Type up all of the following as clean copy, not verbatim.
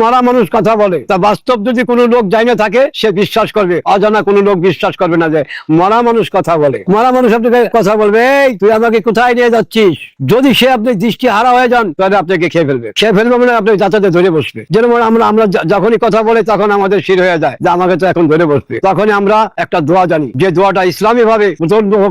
মরা মানুষ কথা বলে, তা বাস্তব যদি কোনো লোক জানে থাকে সে বিশ্বাস করবে, অজানা কোনো লোক বিশ্বাস করবে না যে মরা মানুষ কথা বলে। মরা মানুষ আপনাকে কথা বলবে, এই তুই আমাকে কোথায় নিয়ে যাচ্ছিস। যদি সে আপনি দৃষ্টি হারা হয়ে যান তাহলে আপনাকে খেয়ে ফেলবে। খেয়ে ফেলবে মানে আপনি যাতে ধরে বসবে। যেমন আমরা যখনই কথা বলে তখন আমাদের শির হয়ে যায় যে আমাকে তো এখন ধরে বসবে। তখনই আমরা একটা দোয়া জানি, যে দোয়াটা ইসলামী ভাবে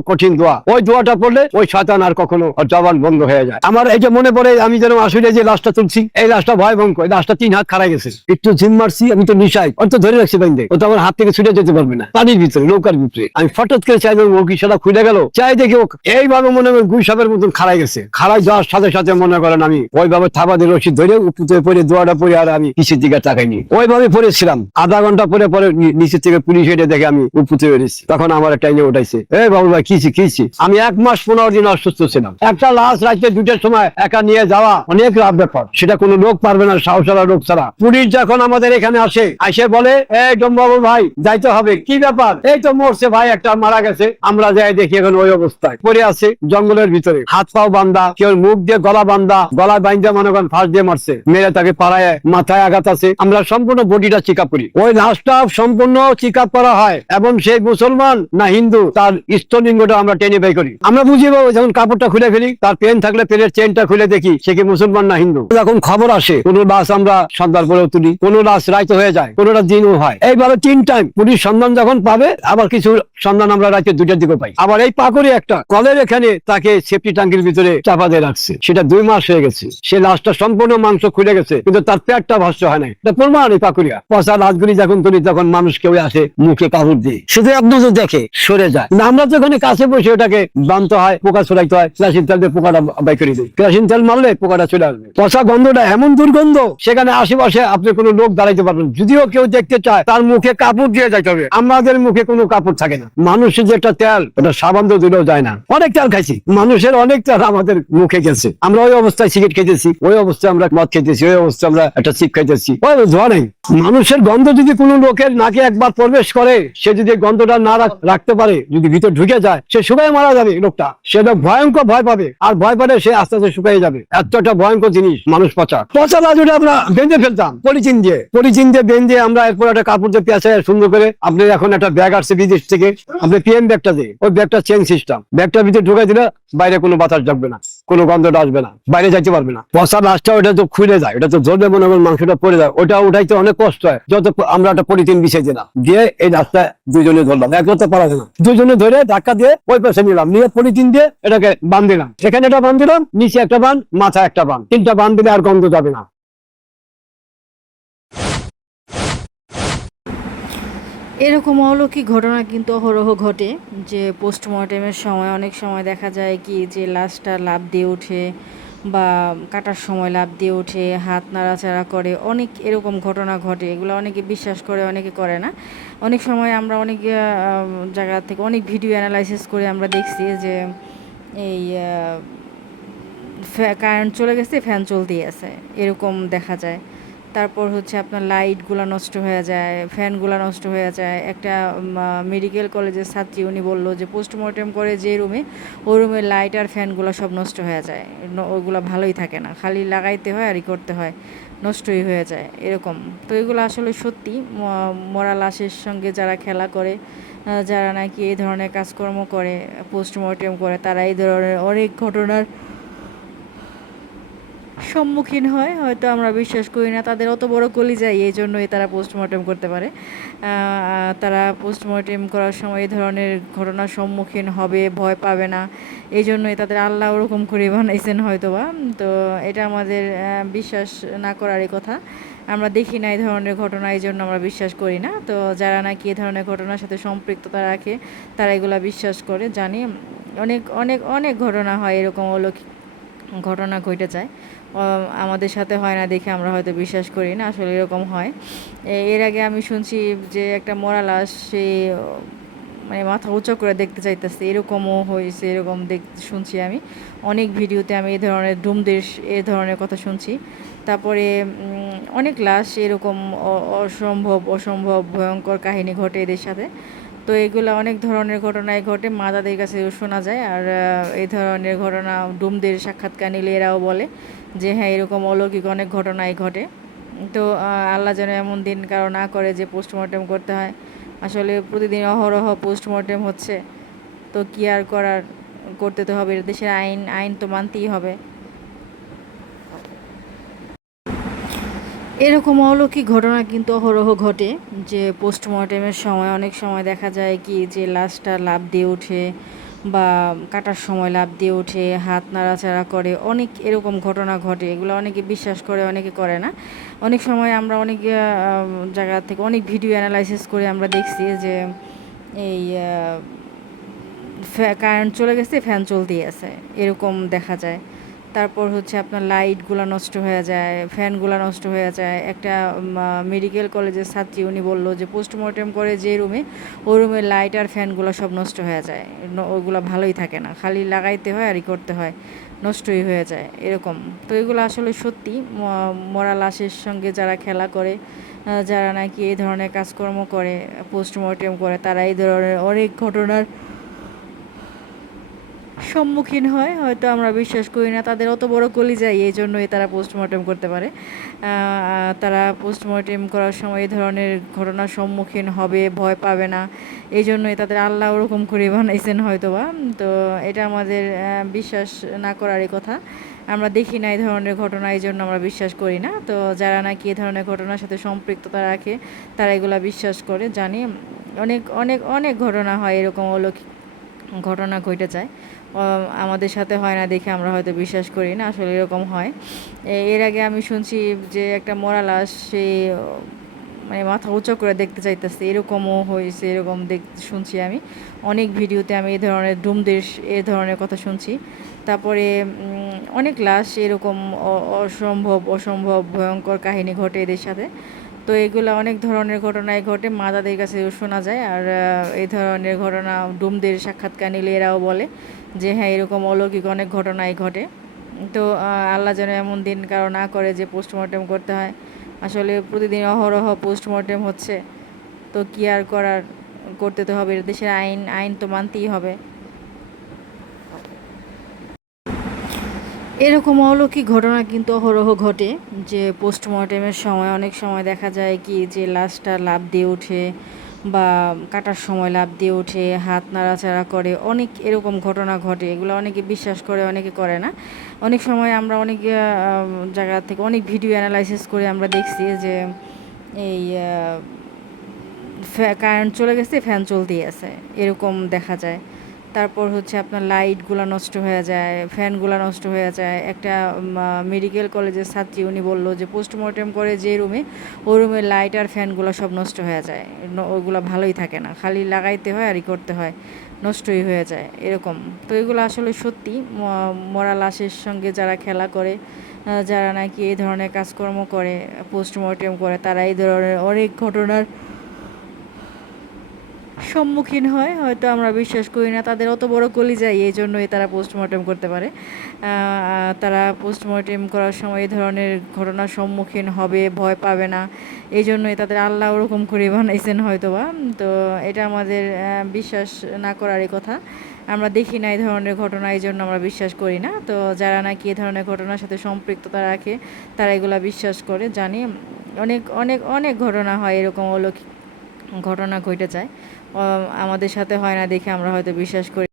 কঠিন দোয়া। ওই দোয়াটা পড়লে ওই শয়তান আর কখনো জবান বন্ধ হয়ে যায়। আমার এই যে মনে পড়ে, আমি যেন আসলে যে লাশটা তুলছি, এই লাশটা ভয়ভঙ্কর। এই লাশটা 3 হাত খাড়া গেছে, একটু জিম মারছি, আমি তো নিশাই অত ধরে রাখছি বাইন্দে, ও তো আমার হাত থেকে ছুটে যেতে পারবে না। পানির ভিতরে, নৌকার ভিতরে আমি ফটত করে চাই ও কি সেটা খুলে গেল, চাই দেখি ও এইভাবে মনে হয় গুই সাপের মতন খাড়াই গেছে। খাড়াই যাওয়ার সাথে সাথে মনে করেন আমি ওইভাবে থাবা দিয়ে রশি ধরে উপরে পরে দোয়াটা পরে আর আমি নিচের দিকে তাকাইনি, ওইভাবে পড়েছিলাম। আধা ঘন্টা পরে পরে নিচের থেকে পুলিশ হেঁটে দেখে আমি উপরে বেরিয়েছি। তখন আমার টাইনে উঠাইছে, বাবু ভাই কিছি। আমি 1 মাস 15 দিন অসুস্থ ছিলাম। একটা লাশ রাত্রে 2টার সময় একা নিয়ে যাওয়া অনেক লাভ ব্যাপার, সেটা কোনো লোক পারবে না, সাহসালা লোক ছাড়া। পুলিশ যখন আমাদের এখানে আসে বলে, এই ডমবাবু ভাই যাইতে হবে। কি ব্যাপার? এই তো মরছে ভাই, একটা মারা গেছে। আমরা যাই দেখি এখন ওই অবস্থায় পড়ে আছে জঙ্গলের ভিতরে, হাত পাও বান্ধা, কেউ মুখ দিয়ে গলা বান্ধা, গলায় বাইন্দা মনে করেন ফাঁস দিয়ে মারছে, মেরে তাকে পাড়ায় মাথায় আঘাত আছে। আমরা সম্পূর্ণ বডিটা চেক আপ করি, ওই লাশটা সম্পূর্ণ চেক আপ করা হয় এবং সেই মুসলমান না হিন্দু তার স্তলিঙ্গটা আমরা টেনে বের করি। আমরা বুঝিয়ে পাবো যখন কাপড়টা খুলে ফেলি, তার পেন থাকলে পেনের চেনটা খুলে দেখি সে কি মুসলমান না হিন্দু। যখন খবর আসে, কোনো লাশ আমরা সন্ধান করে তুলি, কোনো লাশ রাইতে হয়ে যায়, কোনোটা দিনও হয়। এইভাবে 3 টাইম পুলিশ সন্ধান যখন পাবে, আবার কিছু সন্ধান আমরা রাইতে 2টার দিকে পাই। আবার এই পাকুড়ে একটা কলের এখানে তাকে সেফটি ট্যাঙ্কির ভিতরে চাপা দিয়ে রাখছে, সেটা 2 মাস হয়ে গেছে। সে লাশটা সম্পূর্ণ মাংস খুলে গেছে কিন্তু তার পেটটা ভস্য হয় নাই। এটা প্রমাণ এই পাকুড়িয়া। পচা লাশগুলি যখন তুলি তখন মানুষ কেউ আসে মুখে কাপড় দিয়ে, শুধু আপনার দেখে সরে যায়। আমরা তো এখানে কাছে বসে ওটাকে বানতে হয়, পোকা ছড়াইতে হয়, কেরাসিন তেল দিয়ে পোকাটা বাই করে দিই। কেরাসিন তেল মারলে পোকাটা চলে আসবে। পচা গন্ধটা এমন দুর্গন্ধ, সেখানে আশেপাশে আপনি কোনো লোক দাঁড়াইতে পারবেন। যদিও কেউ দেখতে চায় তার মুখে কাপড় দিয়ে যাইতে হবে, আমাদের মুখে কোনো কাপড় থাকে না। মানুষের যে একটা তেল, ওটা সাবান তো দিলেও যায় না। অনেক তেল খাইছি, মানুষের অনেক তেল আমাদের মুখে গেছে। আমরা ওই অবস্থায় সিগারেট খেতেছি, ওই অবস্থায় আমরা মদ খেতেছি, ওই অবস্থায় আমরা একটা চিপ খাইতেছি, ওই ধোয়া নেই। মানুষের গন্ধ যদি কোনো লোকের নাকে একবার প্রবেশ করে, সে যদি গন্ধটা না রাখতে পারে, যদি ভিতর ঢুকে যায়, সে শুকায় মারা যাবে। লোকটা সেটা ভয়ঙ্কর ভয় পাবে, আর ভয় পেলে সে আস্তে আস্তে শুকিয়ে যাবে। এতটা ভয়ঙ্কর জিনিস মানুষ। পচা লাজুটা আমরা বেঁধে ফেলতাম পলিথিন দিয়ে বেঁধে আমরা এরপর একটা কাপড় দিয়ে পেঁচায় সুন্দর করে। আপনি এখন একটা ব্যাগ আসছে বিদেশ থেকে, আপনি পিএম ব্যাগটা দিয়ে, ওই ব্যাগটা চেন সিস্টেম, ব্যাগটার ভিতরে ঢুকাই দিলে বাইরে কোনো বাতাস যাবে না, কোনো গন্ধটা আসবে না, বাইরে যাইতে পারবে না। পচা লাশটা ওটা তো খুলে যায়, ওটা তো ধরলে মনে করেন মাংসটা পড়ে যায়, ওটা উঠাইতে অনেক কষ্ট হয়। যত আমরা একটা পলিথিন বিছাই দিলাম, দিয়ে এই রাস্তায় 2জনে ধরলাম, এক করতে পারা যায় না, 2জনে ধরে ধাক্কা দিয়ে ওই পাশে নিলাম, নিয়ে পলিথিন দিয়ে এটাকে বান দিলাম। সেখানে একটা বান দিলাম, নিচে একটা বান, মাথায় একটা বান, 3টা বান দিলে আর গন্ধ যাবে না। এরকম অলৌকিক ঘটনা কিন্তু অহরহ ঘটে, যে পোস্টমর্টেমের সময় অনেক সময় দেখা যায় কি যে লাশটা লাফ দিয়ে ওঠে বা কাটার সময় লাফ দিয়ে ওঠে, হাত নাড়াচাড়া করে, অনেক এরকম ঘটনা ঘটে। এগুলো অনেকে বিশ্বাস করে, অনেকে করে না। অনেক সময় আমরা অনেক জায়গা থেকে অনেক ভিডিও অ্যানালাইসিস করে আমরা দেখছি যে এই কারেন্ট চলে গেছে, ফ্যান চলতেই আছে, এরকম দেখা যায়। তারপর হচ্ছে আপনার লাইটগুলো নষ্ট হয়ে যায়, ফ্যানগুলো নষ্ট হয়ে যায়। একটা মেডিকেল কলেজের ছাত্রী উনি বললো যে পোস্টমর্টেম করে যে রুমে, ওই রুমের লাইট আর ফ্যানগুলো সব নষ্ট হয়ে যায়, ওইগুলো ভালোই থাকে না, খালি লাগাইতে হয় আর করতে হয়, নষ্টই হয়ে যায় এরকম। তো এগুলো আসলে সত্যি। মরা লাশের সঙ্গে যারা খেলা করে, যারা নাকি এই ধরনের কাজকর্ম করে, পোস্টমর্টেম করে, তারা এই ধরনের অনেক ঘটনার সম্মুখীন হয়। হয়তো আমরা বিশ্বাস করি না, তাদের অত বড় কলিজাই, এই জন্যই তারা পোস্টমর্টেম করতে পারে। তারা পোস্টমর্টেম করার সময় এই ধরনের ঘটনার সম্মুখীন হবে, ভয় পাবে না, এই জন্যই তাদের আল্লাহ ওরকম করে বানাইছেন হয়তোবা। তো এটা আমাদের বিশ্বাস না করারই কথা। আমরা দেখি না এই ধরনের ঘটনা, এই জন্য আমরা বিশ্বাস করি না। তো যারা নাকি এই ধরনের ঘটনার সাথে সম্পৃক্ততা রাখে, তারা এগুলা বিশ্বাস করে। জানি অনেক অনেক অনেক ঘটনা হয়, এরকম অলৌকিক ঘটনা ঘটে যায়। আমাদের সাথে হয় না দেখে আমরা হয়তো বিশ্বাস করি না, আসলে এরকম হয়। এর আগে আমি শুনছি যে একটা মরা লাশ, সে মানে মাথা উঁচু করে দেখতে চাইতেছে, এরকমও হয়েছে, এরকম শুনছি আমি অনেক ভিডিওতে। আমি এই ধরনের ডুমদেশ এই ধরনের কথা শুনছি। তারপরে অনেক লাশ এরকম অসম্ভব ভয়ঙ্কর কাহিনী ঘটে এদের সাথে। তো এগুলো অনেক ধরনের ঘটনায় ঘটে, মাদাদের কাছে শোনা যায়। আর এই ধরনের ঘটনা ডুমদের সাক্ষাৎকার নিলে এরাও বলে যে হ্যাঁ, এরকম অলৌকিক অনেক ঘটনাই ঘটে। তো আল্লাহ যেন এমন দিন কারো না করে যে পোস্টমর্টেম করতে হয়। আসলে প্রতিদিন অহরহ পোস্টমর্টেম হচ্ছে, তো কি আর করার, করতে তো হবে, দেশের আইন আইন তো মানতেই হবে। এরকম অলৌকিক ঘটনা কিন্তু অহরহ ঘটে, যে পোস্টমর্টেমের সময় অনেক সময় দেখা যায় কি যে লাশটা লাফ দিয়ে ওঠে, বা কাটার সময় লাফ দিয়ে ওঠে, হাত নাড়াচাড়া করে, অনেক এরকম ঘটনা ঘটে। এগুলো অনেকে বিশ্বাস করে, অনেকে করে না। অনেক সময় আমরা অনেক জায়গা থেকে অনেক ভিডিও অ্যানালাইসিস করে আমরা দেখছি যে এই কারেন্ট চলে গেছে, ফ্যান চলতেই আছে, এরকম দেখা যায়। তারপর হচ্ছে আপনার লাইটগুলো নষ্ট হয়ে যায়, ফ্যানগুলো নষ্ট হয়ে যায়। একটা মেডিকেল কলেজের ছাত্রী উনি বললো যে পোস্টমর্টেম করে যে রুমে, ওই রুমের লাইট আর ফ্যানগুলো সব নষ্ট হয়ে যায়, ওগুলো ভালোই থাকে না, খালি লাগাইতে হয় আর করতে হয়, নষ্টই হয়ে যায় এরকম। তো এগুলো আসলে সত্যি, মরা লাশের সঙ্গে যারা খেলা করে, যারা নাকি এই ধরনের কাজকর্ম করে, পোস্টমর্টেম করে, তারা এই ধরনের অনেক ঘটনার সম্মুখীন হয়। হয়তো আমরা বিশ্বাস করি না, তাদের অত বড় কলিজাই, এই জন্যই তারা পোস্টমর্টেম করতে পারে। তারা পোস্টমর্টেম করার সময় এই ধরনের ঘটনার সম্মুখীন হবে, ভয় পাবে না, এই জন্যই তাদের আল্লাহ ওরকম করে বানাইছেন হয়তোবা। তো এটা আমাদের বিশ্বাস না করারই কথা। আমরা দেখি না এই ধরনের ঘটনা, এই জন্য আমরা বিশ্বাস করি না। তো যারা নাকি এই ধরনের ঘটনার সাথে সম্পৃক্ততা রাখে, তারা এগুলা বিশ্বাস করে, জানি। অনেক অনেক অনেক ঘটনা হয় এরকম অলৌকিক ঘটনা ঘটে যায়। আমাদের সাথে হয় না দেখে আমরা হয়তো বিশ্বাস করি না, আসলে এরকম হয়। এর আগে আমি শুনছি যে একটা মরা লাশ, সে মানে মাথা উঁচু করে দেখতে চাইতেছে, এরকমও হয়েছে, এরকম শুনছি আমি অনেক ভিডিওতে। আমি এই ধরনের ডুমদেশ এ ধরনের কথা শুনছি। তারপরে অনেক লাশ এরকম অসম্ভব অসম্ভব ভয়ঙ্কর কাহিনী ঘটে এদের সাথে। তো এগুলো অনেক ধরনের ঘটনাই ঘটে, মাদাদের কাছে শোনা যায়। আর এই ধরনের ঘটনা ডুমদের সাক্ষাৎকার নিলে এরাও বলে যে হ্যাঁ, এরকম অলৌকিক অনেক ঘটনাই ঘটে। তো আল্লাহ যেন এমন দিন কারো না করে যে পোস্টমর্টেম করতে হয়। আসলে প্রতিদিন অহরহ পোস্টমর্টেম হচ্ছে, তো কি আর করার, করতে তো হবে, দেশের আইন আইন তো মানতেই হবে। এরকম অলৌকিক ঘটনা কিন্তু অহরহ ঘটে, যে পোস্টমর্টেমের সময় অনেক সময় দেখা যায় কি যে লাশটা লাফ দিয়ে ওঠে, বা কাটার সময় লাফ দিয়ে ওঠে, হাত নাড়াচাড়া করে, অনেক এরকম ঘটনা ঘটে। এগুলো অনেকে বিশ্বাস করে, অনেকে করে না। অনেক সময় আমরা অনেক জায়গা থেকে অনেক ভিডিও অ্যানালাইসিস করে আমরা দেখছি যে এই কারেন্ট চলে গেছে, ফ্যান চলতেই আছে, এরকম দেখা যায়। তারপর হচ্ছে আপনার লাইটগুলো নষ্ট হয়ে যায়, ফ্যানগুলো নষ্ট হয়ে যায়। একটা মেডিকেল কলেজের ছাত্রী উনি বললো যে পোস্টমর্টেম করে যে রুমে, ওই রুমের লাইট আর ফ্যানগুলো সব নষ্ট হয়ে যায়, ওগুলো ভালোই থাকে না, খালি লাগাইতে হয় আর করতে হয়, নষ্টই হয়ে যায় এরকম। তো এগুলো আসলে সত্যি, মরা লাশের সঙ্গে যারা খেলা করে, যারা নাকি এই ধরনের কাজকর্ম করে, পোস্টমর্টেম করে, তারা এই ধরনের অনেক ঘটনার সম্মুখীন হয়। হয়তো আমরা বিশ্বাস করি না, তাদের অত বড় কলিজাই, এই জন্যই তারা পোস্টমর্টেম করতে পারে। তারা পোস্টমর্টেম করার সময় এই ধরনের ঘটনার সম্মুখীন হবে, ভয় পাবে না, এই জন্যই তাদের আল্লাহ ওরকম করে বানাইছেন হয়তোবা। তো এটা আমাদের বিশ্বাস না করারই কথা। আমরা দেখি না এই ধরনের ঘটনা, এই জন্য আমরা বিশ্বাস করি না। তো যারা নাকি এই ধরনের ঘটনার সাথে সম্পৃক্ততা রাখে, তারা এগুলা বিশ্বাস করে, জানি। অনেক অনেক অনেক ঘটনা হয় এরকম অলৌকিক ঘটনা ঘটে যায়। আমাদের সাথে হয় না দেখে আমরা হয়তো বিশ্বাস করি।